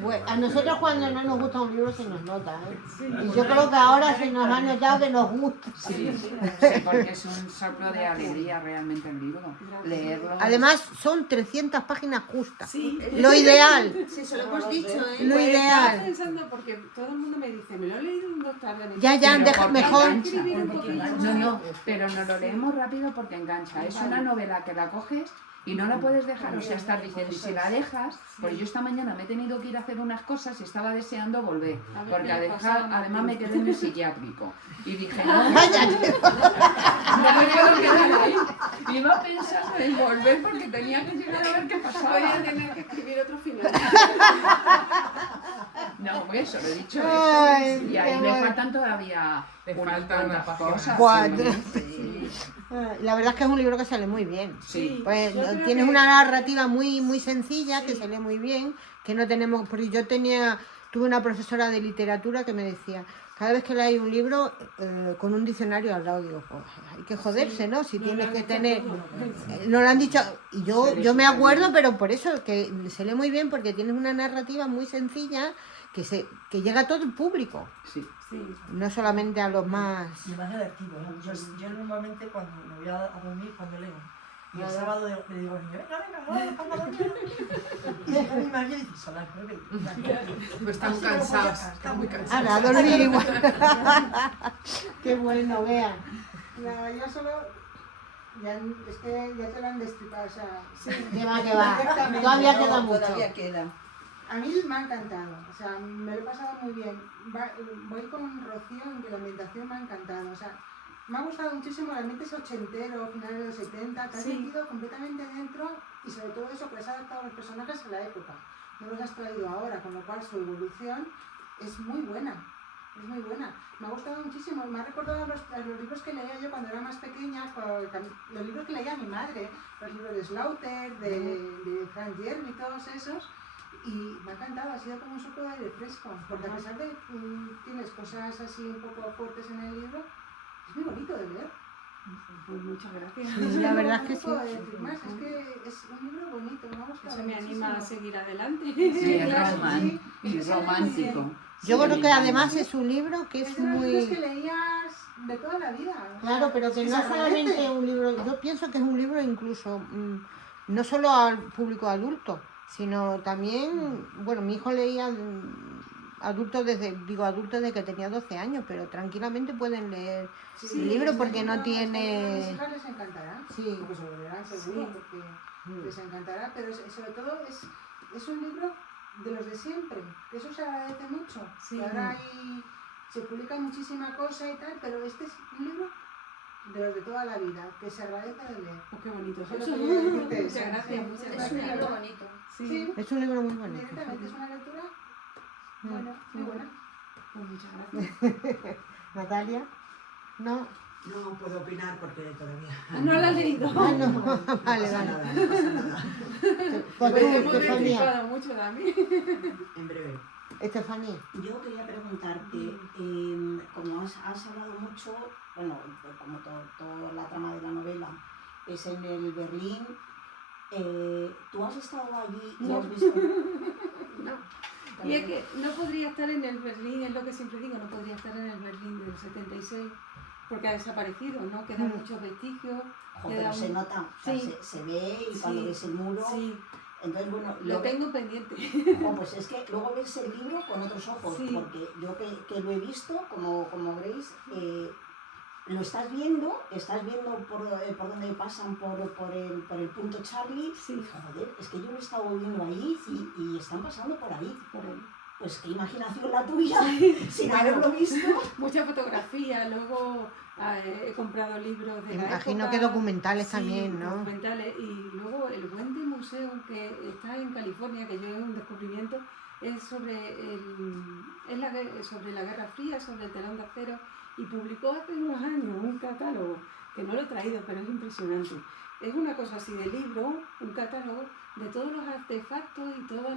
Bueno, a nosotros cuando no nos gusta un libro se nos nota, ¿eh? Y yo creo que ahora se nos ha notado que nos gusta. Sí, sí, porque es un soplo de alegría realmente el libro. Leerlo. Además, son 300 páginas justas. Sí. Lo ideal. Sí, se lo hemos dicho, ¿eh? Lo Pues ideal. estaba pensando, porque todo el mundo me dice, me lo he leído en 2 tardes. Ya, Pero deja, porque mejor. engancha. Escribir un poquillo No, más. no, pero nos lo leemos rápido porque engancha. Es una novela que la coges Y no la puedes dejar, o sea, estar diciendo, y si la dejas, pues yo esta mañana me he tenido que ir a hacer unas cosas y estaba deseando volver, A ver porque qué le además me quedé en el psiquiátrico. Y dije, no, Vaya, no me puedo quedar ahí. Iba pensando en volver porque tenía que llegar a ver qué Voy a pasaba. tener que escribir otro final. No, eso, lo he dicho Ay, eso. Y ahí qué me bueno. faltan todavía Le unas falta una cuantas página. cosas. Cuatro. Sí. La verdad es que es un libro que sale muy bien. Sí. Pues yo creo tienes que- una narrativa muy sencilla, que Sí. se lee muy bien, que no tenemos, porque yo tuve una profesora de literatura que me decía, cada vez que leáis un libro con un diccionario al lado, digo, pues hay que joderse, ¿no? Si No tienes lo que han tener, dicho todo. no lo han dicho, y yo Se lee me súper acuerdo, bien. pero por eso, que se lee muy bien, porque tienes una narrativa muy sencilla, que llega a todo el público, Sí. Sí. no solamente a los más... Y más adictivo, ¿no? Yo normalmente cuando me voy a dormir, cuando leo, y el sábado le digo al niño, venga, vamos a dormir. Y llega mi marido y dice, son las 9. Pues están Así que no cansados, podía- están muy cansados. Ana, a dormir igual. Qué bueno, vean. No, yo solo. Es que ya te lo han destripado, o sea. Que va. Perfectamente. Todavía No, queda mucho. Todavía queda. A mí me ha encantado, o sea, me lo he pasado muy bien. Voy con Rocío en que la ambientación me ha encantado, o sea, me ha gustado muchísimo, el ambiente es ochentero, finales de los 70, te has Sí. metido completamente dentro y sobre todo eso que has adaptado a los personajes a la época, no los has traído ahora, con lo cual su evolución es muy buena. Es muy buena, me ha gustado muchísimo, me ha recordado a los libros que leía yo cuando era más pequeña, los libros que leía mi madre, los libros de Slaughter, de Frank Jeremy y todos esos, y me ha encantado, ha sido como un soplo de aire fresco, porque a pesar de que tienes cosas así un poco fuertes en el libro, es muy bonito de leer. Pues muchas gracias. Sí, la verdad es que No puedo sí. decir más, es que es un libro bonito, me ha gustado Eso me anima a muchísimo. seguir adelante. Sí, es claro, romántico. Yo creo que Sí. además es un libro que Es es de los libros que muy... leías de toda la vida. Claro, pero que Es no agradece. solamente un libro, yo pienso que es un libro incluso, no solo al público adulto, sino también, bueno, mi hijo leía adultos desde que tenía 12 años, pero tranquilamente pueden leer el libro porque no A mis tiene... hijas les encantará, Sí. porque se lo leerán seguro, Sí. porque les encantará, pero sobre todo es un libro de los de siempre, que eso se agradece mucho. Sí. Que ahora se publica muchísima cosa y tal, pero este es un libro de los de toda la vida, que se agradece de leer. Oh, qué bonito es Solo eso. quería decirte Muchas eso. gracias, Sí, muchas es gracias. un libro bonito. Sí, Sí, Es un libro muy bonito. directamente es una lectura buena, muy buena. pues muchas gracias. Natalia, ¿no? No puedo opinar porque todavía. Ah, no la has leído. Ah, no. No Vale, pasa vale. nada, no pasa nada. Pues Pues tú, hemos Estefanía. destripado mucho también. En breve. Estefanía. Yo quería preguntarte, como has hablado mucho, bueno, como toda la trama de la novela es en el Berlín, ¿tú has estado allí y No. has visto? No. Y es que no podría estar en el Berlín, es lo que siempre digo, no podría estar en el Berlín del 76, porque ha desaparecido, ¿no? Quedan muchos vestigios. Ojo, queda pero se un- nota, o sea, Sí. se ve y Sí. cuando ves el muro, Sí, entonces bueno, lo tengo pendiente. pues es que luego ves el libro con otros ojos, Sí. porque yo que lo he visto, como Grace, lo estás viendo por donde pasan por el punto Charlie, Sí. y joder, es que yo lo he estado viendo ahí y están pasando por ahí. Por ahí. Pues qué imaginación la tuya, sin haberlo visto. Mucha fotografía, luego he comprado libros de la Imagino época. que documentales Sí, también, ¿no? documentales. Y luego el Wendy Museum, que está en California, que yo es un descubrimiento, es sobre sobre la Guerra Fría, sobre el telón de acero, y publicó hace unos años un catálogo, que no lo he traído, pero es impresionante. Es una cosa así de libro, un catálogo de todos los artefactos y todas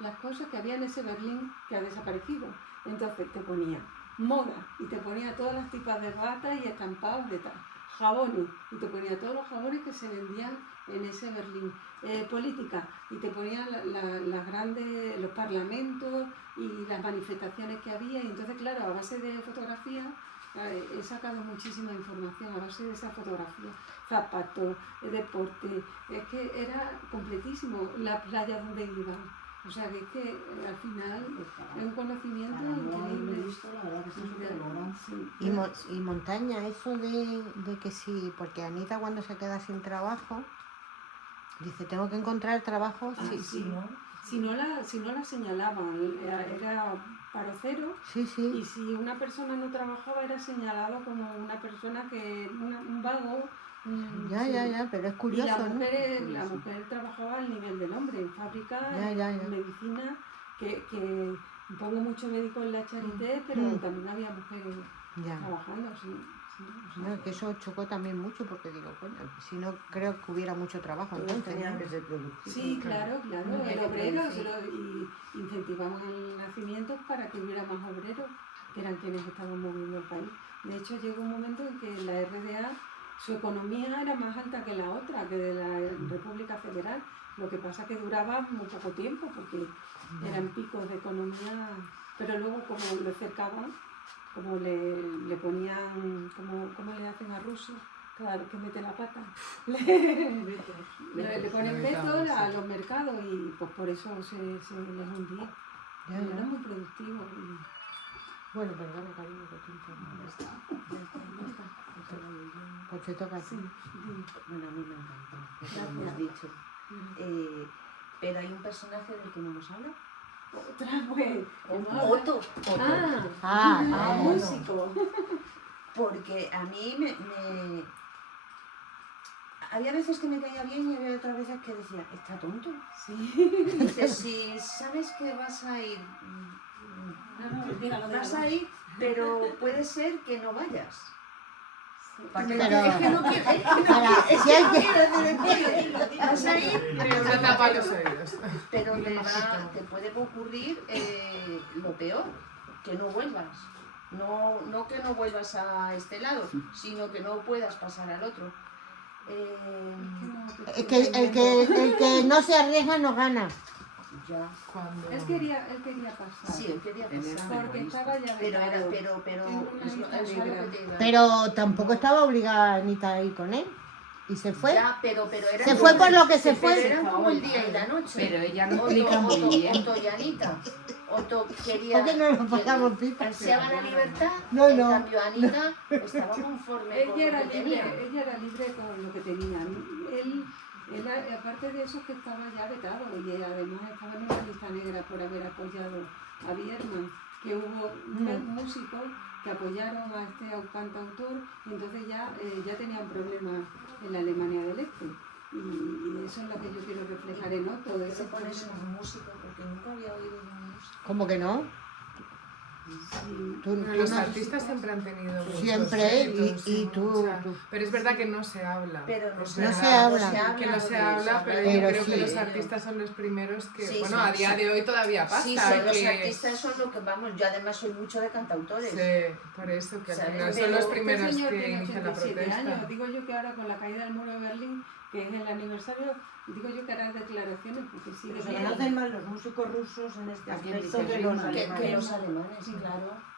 las cosas que había en ese Berlín que ha desaparecido. Entonces te ponía moda y te ponía todas las tipas de batas y estampados de tal, jabones y te ponía todos los jabones que se vendían en ese Berlín, política y te ponía las grandes, los parlamentos y las manifestaciones que había, y entonces claro, a base de fotografía he sacado muchísima información a base de esa fotografía, zapatos, deporte, es que era completísimo, la playa donde iban. O sea, que es que al final es un conocimiento Para no haberlo increíble. visto, la verdad que está súper logrado. Sí. Y montaña, eso de que sí, porque Anita cuando se queda sin trabajo, Dice, tengo que encontrar trabajo. Ah, Sí, sí. Si no la señalaban, era paro cero. sí, sí. Y si una persona no trabajaba, era señalado como una persona un vago. Ya, sí. ya, ya, pero es Y curioso, la ¿no? mujer trabajaba al nivel del hombre, en fábrica, Ya. en medicina, que pongo mucho médico en la Charité, pero también había mujeres Ya. trabajando. Sí, o sea, No, que eso chocó también mucho porque digo, coño, si no creo que hubiera mucho trabajo Todos entonces, tenían ¿no? que ser productivos. sí, claro, Uno hay el que obrero, producir. y incentivaban el nacimiento para que hubiera más obreros, que eran quienes estaban moviendo el país. De hecho, llegó un momento en que la RDA, su economía era más alta que la otra, que de la República Federal. Lo que pasa que duraba muy poco tiempo, porque eran picos de economía, pero luego como lo cercaban, como le ponían, como le hacen a Rusia cada vez que mete la pata, le ponen vetos a los mercados y pues por eso se les hundía. Ya, Y ya. era muy productivo. Bueno, perdona, cariño, que te interrumpo. Pues te toca a ti. Bueno, a mí me encantó, ya lo Gracias. hemos dicho. Pero hay un personaje del que no hemos hablado. Otra vez. Otto. Músico. Porque a mí había veces que me caía bien y había otras veces que decía, está tonto. Sí. Dices, si sabes que vas a ir, vas a ir, pero puede ser que no vayas. Pero- Es que no quiero, Ahora, si hay que- vas a ir, pero Se no tapa quiero. los oídos. Pero te puede ocurrir lo peor, que no vuelvas. No que no vuelvas a este lado, sino que no puedas pasar al otro. Es que el que no se arriesga no gana. Ya. Él quería pasar. Sí, él quería pasar. Porque estaba ya Pero vetado. pero Tengo una es lista lo que negra. te iba a Pero tampoco estaba obligada Anita a ir con él. Y se fue. Ya, pero era Se como- fue por lo que se pero fue. eran como el día y la noche. Pero ella lo explica muy bien. Otto y Anita. Otto quería. ¿Por qué no nos pasamos pipa? Ansiaba la libertad. No, En no. cambio, Anita estaba conforme con Ella lo que era tenía. libre con lo que tenía. Él, aparte de eso, que estaba ya vetado y además estaba en una lista negra por haber apoyado a Biermann, que hubo músicos que apoyaron a este cantautor y entonces ya tenían problemas en la Alemania del Este. Y eso es lo que yo quiero reflejar en Otto. ¿Por qué se pone eso un músico? Porque nunca había oído de un músico. ¿Cómo que no? Sí. Tú Los no- artistas siempre han tenido muchos Siempre, hitos y tú- mucha- Pero es verdad que no se habla. Pero no O se sea, No se habla. Que no se de habla, eso, pero, ¿verdad? yo Pero creo que sí. los artistas son los primeros que, Sí, bueno, son- a día de hoy todavía pasa. Sí, son los que- artistas, son lo que vamos. Yo además soy mucho de cantautores. Sí, por eso, que al ¿Sabes? final son Pero los Este primeros señor que tiene inician la 87 protesta. años. Digo yo que ahora con la caída del muro de Berlín, que es el aniversario, digo yo que hará declaraciones porque sí. Pero se conocen más los músicos rusos en este Aquí en aspecto que Berlín, los que alemanes. Que los alemanes, Sí. claro.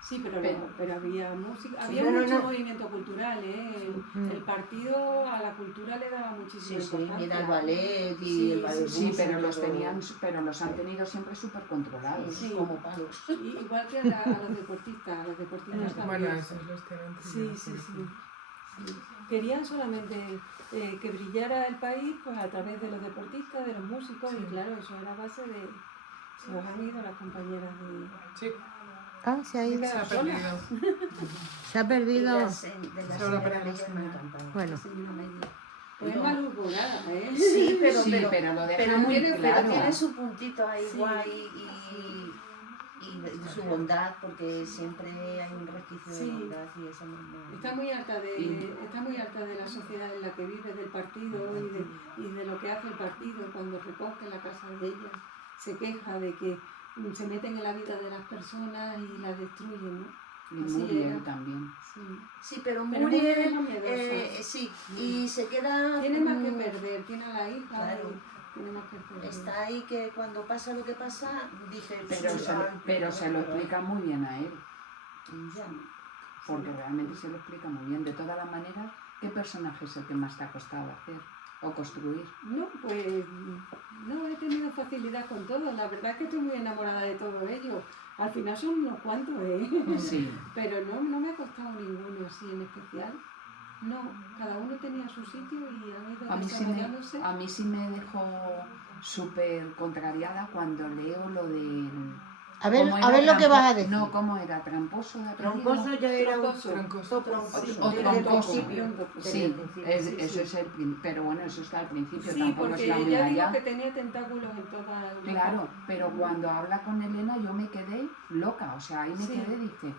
Sí, pero había música, Sí, había no, mucho no. movimiento cultural, ¿eh? El partido a la cultura le daba muchísima Sí, sí, importancia. y era el ballet y Sí, el ballet Sí, ruso, pero los todo. tenían, pero los han tenido siempre súper controlados. Sí. Como palos. Y igual que a los deportistas también. Bueno, esos los tienen Sí, sí, sí. Querían solamente que brillara el país pues, a través de los deportistas, de los músicos, y claro, eso era base de... Se os han ido las compañeras de... Sí, Ah, se ha ido. se ha perdido. Se ha perdido. De la Solo señora para Meyer me los- encantaba. Bueno, señora Meyer. Pues es malhumorada, ¿eh? Sí, pero lo deja pero muy tiene, claro. tiene su puntito ahí Sí. guay y su bondad, porque siempre hay un resquicio de Sí. bondad y eso no. Está muy harta de la sociedad en la que vive, del partido y de lo que hace el partido cuando recoge la casa de ella. Se queja de que se meten en la vida de las personas y las destruyen, ¿no? Y Así Muriel era. también. Sí. Sí, pero Pero Muriel es Muriel, más miedosa. sí, y se queda... Tiene más que perder, tiene a la hija, Claro. y tiene más que perder. Está ahí que cuando pasa lo que pasa, dice... Pero sí, se lo explica muy bien a él, Ya. porque realmente se lo explica muy bien. De todas las maneras, ¿qué personaje es el que más te ha costado hacer o construir? No, pues no he tenido facilidad con todo. La verdad es que estoy muy enamorada de todo ello. Al final son unos cuantos, ¿eh? Sí. Pero no me ha costado ninguno así en especial. No, cada uno tenía su sitio y han ido A mí desarrollándose. a mí sí me dejó súper contrariada cuando leo lo de... A ver lo que vas a decir. No, ¿cómo era? ¿Tramposo de apellido? Troncoso ya era Troncoso. Troncoso. O Desde el troncoso. principio. Sí, Desde el eso es el pero bueno, eso está al principio, Sí, tampoco porque es la ya mía digo ya. que tenía tentáculos en toda Europa. Claro, pero cuando habla con Elena yo me quedé loca, o sea, ahí me Sí. quedé, dije,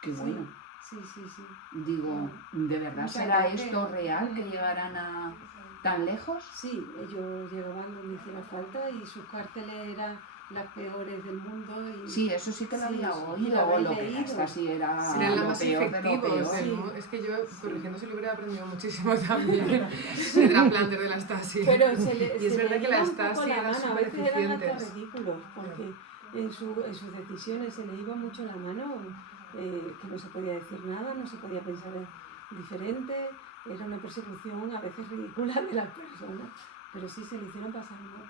qué Sí. bueno. Sí, sí, sí. Digo, ¿de verdad Mucha será gente. esto real que llegarán a tan lejos? Sí, ellos llegaban donde hiciera falta y sus cárceles eran las peores del mundo. Y... Sí, eso sí que lo Sí, había y lo oído, habéis lo que leído. esta sí era Eran la lo más peor de lo efectivos. peor. del Es que yo, corrigiendo, se lo hubiera aprendido muchísimo también. De Raplander de la Stasi. Pero se Y es se verdad le que la iba un poco Stasi la eran mano, a súper veces eran hasta eficientes. ridículos, porque en sus decisiones se le iba mucho la mano, que no se podía decir nada, no se podía pensar diferente, era una persecución a veces ridícula de las personas, pero sí se le hicieron pasar mal.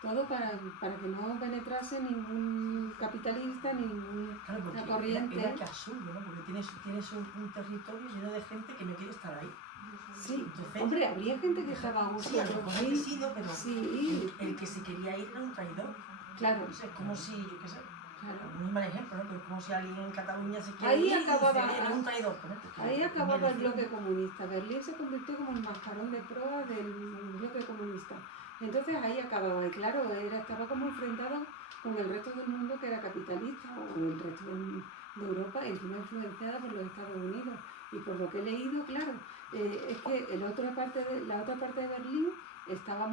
Todo para que no penetrase ningún capitalista, ninguna Claro, porque corriente. era que absurdo, ¿no? Porque tienes un territorio lleno de gente que no quiere estar ahí. Sí, Entonces, hombre, habría gente que estaba a gusto, sí, a lo mejor sí, sí, ¿no? Pero sí, el que se quería ir era un traidor. claro, O sea, es como si, yo qué sé, claro. un mal ejemplo, ¿no? Pero es como si alguien en Cataluña se quiere Ahí ir y acababa- dice, eres un traidor. ¿no? Porque Ahí no acababa el quiere bloque decir- comunista. Berlín se convirtió como el mascarón de proa del bloque comunista. Entonces ahí acababa. Y claro, estaba como enfrentado con el resto del mundo que era capitalista, o el resto de Europa, y encima influenciada por los Estados Unidos. Y por lo que he leído, claro, es que la otra parte de Berlín estaba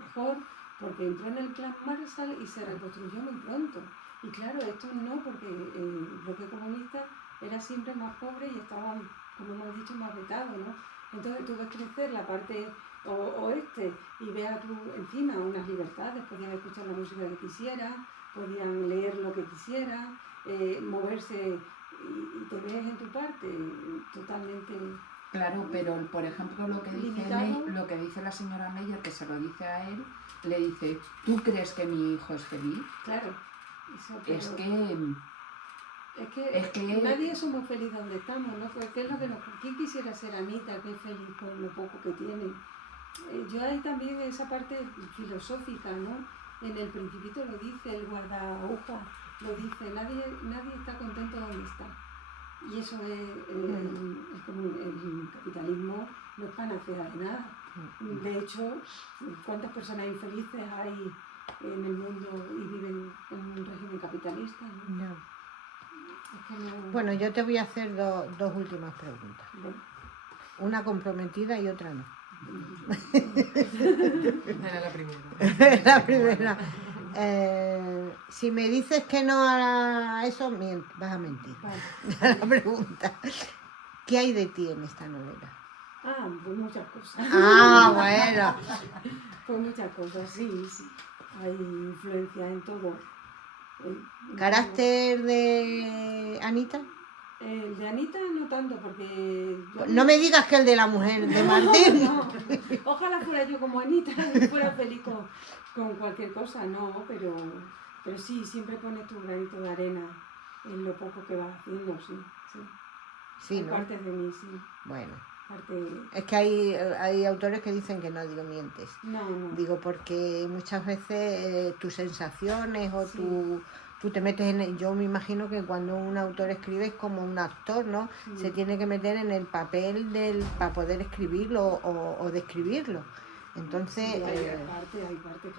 mejor porque entró en el plan Marshall y se reconstruyó muy pronto. Y claro, esto no, porque el bloque comunista era siempre más pobre y estaba, como hemos dicho, más vetado, ¿no? Entonces tú ves crecer la parte oeste y ves a tu encima unas libertades, podían escuchar la música que quisieran, podían leer lo que quisieran, moverse y te ves en tu parte totalmente... Claro, pero por ejemplo lo que Limitado. dice la señora Meyer, que se lo dice a él, le dice, ¿tú crees que mi hijo es feliz? Claro, eso, Es pero- que Es que nadie somos felices donde estamos, ¿no? Pues, ¿qué es lo que ¿quién quisiera ser Anita, que es feliz con lo poco que tiene? Yo hay también esa parte filosófica, ¿no? En el Principito lo dice, el guardahojas lo dice, nadie está contento donde está. Y eso es, el capitalismo no es panacea de nada. De hecho, ¿cuántas personas infelices hay en el mundo y viven en un régimen capitalista? ¿no? No. Es que no- Bueno, yo te voy a hacer dos últimas preguntas. Bueno, Una comprometida y otra no. Era la primera. La primera. Si me dices que no a eso, vas a mentir. vale. La pregunta. ¿Qué hay de ti en esta novela? Ah, pues muchas cosas. Ah, bueno. Pues muchas cosas, sí, sí. Hay influencia en todo. En ¿Carácter de Anita? todo. El de Anita no tanto, porque... yo No me digas que el de la mujer de Martín. No, ojalá fuera yo como Anita y fuera feliz con cualquier cosa, no, pero sí, siempre pones tu granito de arena en lo poco que vas haciendo, sí. sí. Sí, Hay ¿no? partes de mí, sí. Bueno, Parte... es que hay autores que dicen que no, digo, mientes. No, no. Digo, porque muchas veces tus sensaciones o Sí. tú te metes yo me imagino que cuando un autor escribe es como un actor, ¿no? Sí. Se tiene que meter en el papel para poder escribirlo o describirlo. Entonces, Sí, hay parte,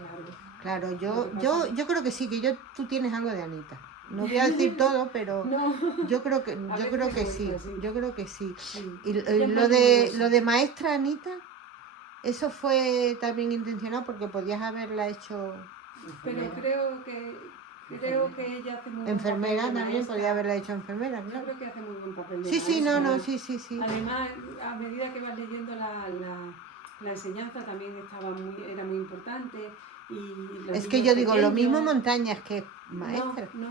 claro. claro, Lo que pasa- yo creo que sí, tú tienes algo de Anita. No voy a decir todo, pero No. yo creo que veces sí, cuenta, sí. yo creo que sí. Sí. Y Ella es lo muy de luminosa. maestra Anita, eso fue también intencionado porque podías haberla hecho Pero creo que ella hace muy buen enfermera papel de también, maestra. podía haberla hecho enfermera, Yo claro. creo que hace muy buen papel de Sí, sí, no, maestra. no, sí. Además, a medida que vas leyendo la enseñanza también era muy importante. Y los Es que niños yo digo, lo pequeños- mismo Montañas que maestra. No,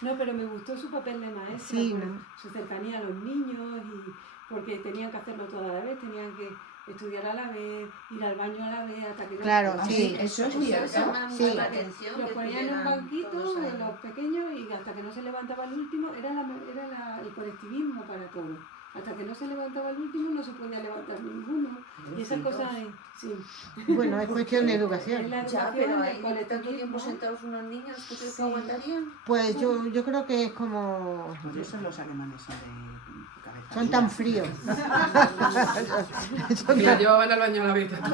no, pero me gustó su papel de maestra, Sí, por ¿no? su cercanía a los niños, y porque tenían que hacerlo toda la vez, tenían que estudiar a la vez, ir al baño a la vez, hasta que no... Claro, Ah, sí. eso es Eso cierto. llama Sí. mucho la atención. Los que ponían en un estuvieran banquito todos de ahí. los pequeños y hasta que no se levantaba el último, era el colectivismo para todos. Hasta que no se levantaba el último no se podía levantar ninguno. Y esas cosas, sí. Bueno, es cuestión de Es educación. la Ya, educación, pero el ahí tanto colectivismo. tiempo sentados unos niños, ¿tú crees que Sí. aguantarían? Pues yo creo que es como... Por eso los alemanes son de cabeza. Son tan fríos. Que la llevaban al baño a la vez. Era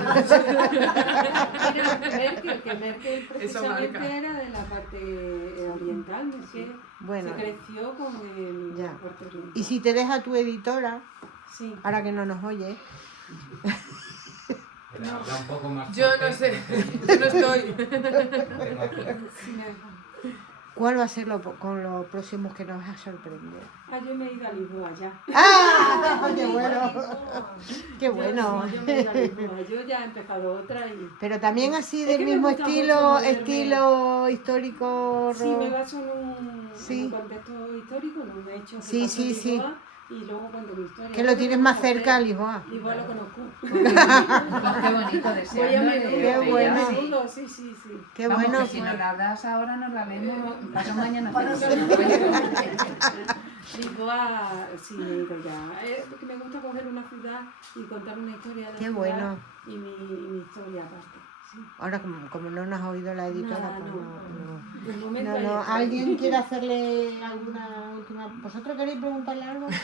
Merkel, que Merkel Eso precisamente marca. era de la parte oriental, Merkel Bueno, se creció con Ya. la parte oriental. y si te deja tu editora, Sí. ahora que no nos oye, Pero habla un poco más Yo no fuerte. sé, yo no estoy. Sí, me deja. ¿cuál va a ser con los próximos que nos va a sorprender? Ah, yo me he ido a Lisboa ya. ¡Ah! ¡Qué bueno! ¡Qué bueno! Yo me he ido a Lisboa. Yo ya he empezado otra y... Pero también así Es del que me mismo gusta mucho estilo, moverme. estilo histórico. Sí, me baso en Sí. un contexto histórico, en un hecho que Sí, pasó en sí, sí. Lisboa, y luego cuento mi historia. Que lo tienes más cerca a Lisboa. Lisboa. Lisboa lo conozco. Qué bonito deseando. Voy a menudo, Qué voy a bueno. menudo, sí, sí, sí. Qué Vamos, bueno. que si nos la das ahora, nos la leemos. Pasado mañana. Lisboa, sí, me he ido ya. Porque me gusta coger una ciudad y contar una historia de la Qué ciudad bueno. y mi historia aparte. Sí. Ahora, como no nos ha oído la editora, Nada, pues no. De momento no. ahí está. ¿Alguien quiere hacerle alguna última? ¿Vosotros queréis preguntarle algo? Eso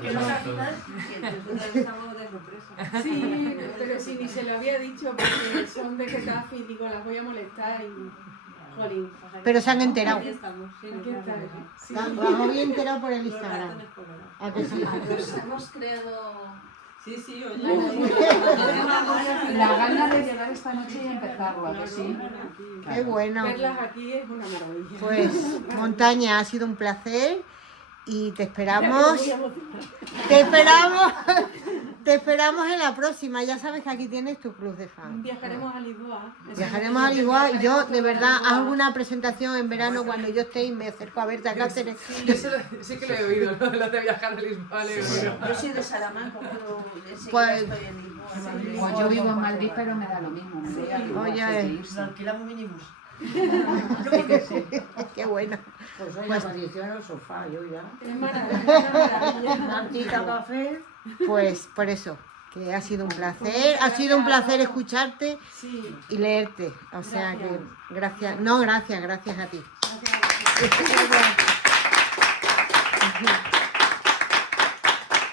que no, son al todos. Sí, pero sí, ni se lo había dicho porque son de Getafe y digo, las voy a molestar y... Jolín. Pero se han enterado. Aquí está, sí. Os había enterado por el Instagram. ¿A que sí? Nos hemos creado... Sí, sí, La gana de llegar esta noche y empezarlo, ¿a que sí? Qué bueno. Verlas aquí es una maravilla. Pues, Montaña, ha sido un placer y te esperamos. Te esperamos en la próxima. Ya sabes que aquí tienes tu club de fans. Viajaremos a Lisboa. Viajaremos a Lisboa y yo, de verdad, hago una presentación en verano cuando yo esté y me acerco a verte a Cáceres. Yo sí que lo he oído, lo de viajar a Lisboa. Lo he oído. Yo soy de Salamanca, pero enseguida Pues- estoy en Lisboa. Pues yo vivo en Madrid, pero me da lo mismo. Me voy a Lisboa, Oye, sé que irse. Nos alquilamos un minibús. Qué bueno. Pues hoy la tradición en el sofá, yo ya. Es maravilla. Mantita, café. Pues por eso, que ha sido un placer. Ha sido un placer escucharte Sí. y leerte. O sea que, gracias. No, gracias a ti. Gracias.